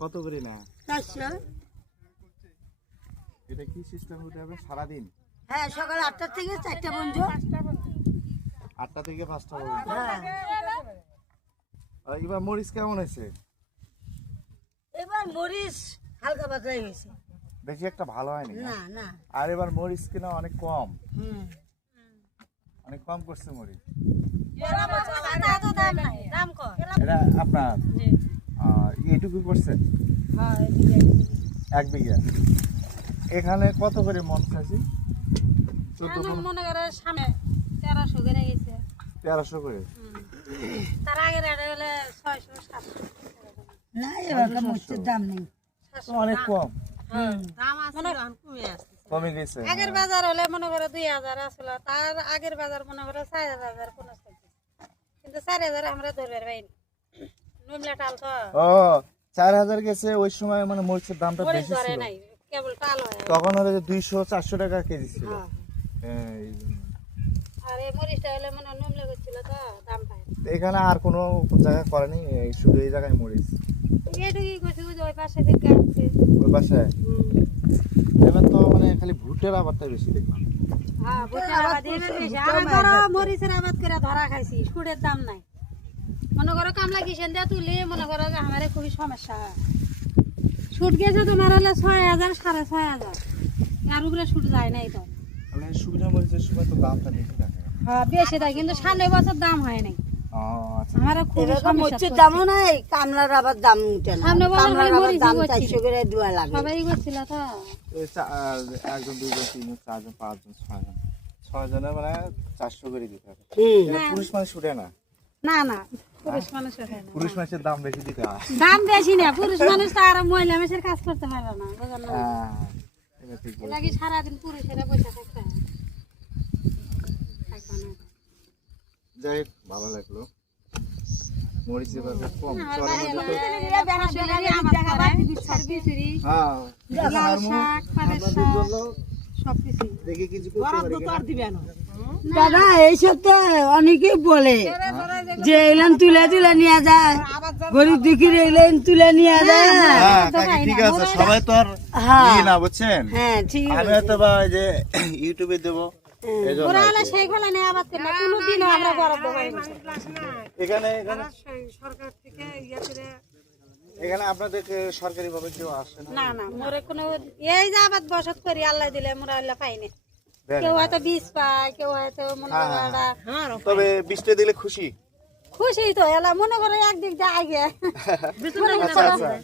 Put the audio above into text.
কত করে না 400। এটা কি সিস্টেম হতে হবে সারাদিন? হ্যাঁ, সকাল 8টা থেকে 4টা পর্যন্ত। 8টা থেকে 5টা পর্যন্ত। হ্যাঁ, এবার মরিচ কেমন হয়েছে? এবার মরিচ হালকা পাতলা হয়েছে। বেশি একটা ভালো হয়নি না না। আর এবার মরিচ কিনা অনেক কম, হুম। অনেক কম করছে মরিচ। দাম কম। এটা আপনার এইটুকু করছেন? হ্যাঁ, 1 বিঘা। এখানে কত করে মন খাইছি? 14 মনে করে সামনে 1300 করে গেছে। 1300 করে। তার আগে রেট হলে 600 700। না, এবার মরিচের দাম নেই। তো অনেক কম, দাম আছে এখন কমে আসছে। কমে গেছে। আগের বাজার হলে মনে করে 2000 আসলো, তার আগের বাজার মনে করে 4000 কোন কিন্তু 4000 আমরা ধরবার পাইনি। নুমলা টাল তো ও 4000 গেছে ওই সময়, মানে মরিচের দামটা মরিচ বেশি ধরে ছিল। নাই, কেবল টাল হয়। তখন হলে 200-400 টাকা কেজি ছিল। হ্যাঁ। এই জন্য। আর এই মরিচটা হলে মনে নুমলা করছিল তো দাম পায়। এখানে আর কোনো জায়গায় করেনি, এই শুধু এই জায়গায় মরিচ। এইটুকুই করছি, ওই যে ওই পাশে দিকে আসছে। ওই পাশে এবার তো মানে খালি ভুট্টের আবাদটা বেশি দেখলাম। হ্যাঁ, ভুট্টার আবাদ এবার বেশি। আর ধরো মরিচের আবাদ করে ধরা খাইছি, সুরের দাম নাই। মনে করো কামলা কিসেন দিয়ে তুলে মনে করো আমার খুবই সমস্যা হয়। সুট গেছে তোমার হলে 6000 6500, আর উপরে সুট যায় নাই তো। মানে সুবিধা মরিচের সময় তো দামটা বেশি থাকে। হ্যাঁ, বেশি দেয়, কিন্তু সামনের বছর দাম হয় নাই। ও আচ্ছা। আমার খুবই এবার সমস্যা মরিচের হচ্ছে। দামও নাই, কামলার আবার দাম উঠে না। সামনে বছর কামলার খালি আবার মরিচই দাম করছিল। 400 করে দেওয়া লাগে। সবাই করছিল তো। এই 1 জন 2 জন 3 জন 4 জন 5 জন 6 জন 6 জনের মানে 400 করে দিতে হবে। হুম। এটা পুরুষ মানুষ উঠে না, না না, পুরুষ মানুষ হয় না। পুরুষ মানুষের দাম বেশি দিতে হয়। দাম বেশি না, পুরুষ মানুষ তো আর মহিলা মানুষের কাজ করতে পারে না, বুঝলেন না? হ্যাঁ, এটা ঠিক বলেছেন। এটা কি সারাদিন পুরুষেরা বসে থাকতে হয়? থাকবে না। যাই হোক, ভালো লাগলো। মরিচের বাজার কম আমার চরের ভাই মধ্যে তো। শাশুড়ি আমার করে, সবকিছুরই, হ্যাঁ, লাল শাক, পাটের শাক, সবকিছুই। দেখে কিছু করতে পারি কিনা। দাদা, এইসব তো অনেকেই বলে যে এলাম তুলে তুলে নিয়ে যায়, গরিব দুঃখীর এলেন তুলে নিয়ে যায়। হ্যাঁ কাকি, ঠিক আছে, সবাই তো আর হ্যাঁ। ই না, বুঝছেন? হ্যাঁ, ঠিক আমি হয়তো বা ওই যে ইউটিউবে দেবো এই জন্য ওরা আর হলে কি। সেই ফলে নেই আবাদ করে না, কোনোদিনও আমরা বরাদ্দ পাইনি। এখানে এখানে সরকার থেকে ইয়ে করে এখানে আপনাদের সরকারি ভাবে কেউ আসে না? না না, মোরে কোনো এই যে আবাদ বসত করি আল্লাহ দিলে মোরা আল্লাহ পাইনি। দেন কেউ না। হয়তো বীজ পায়, কেউ হয়তো মনে হ্যাঁ, করো হ্যাঁ, একটা তবে বৃষ্টি দিলে খুশি। খুশি তো এলা মনে করো একদিক দিয়ে আগে আচ্ছা আচ্ছা,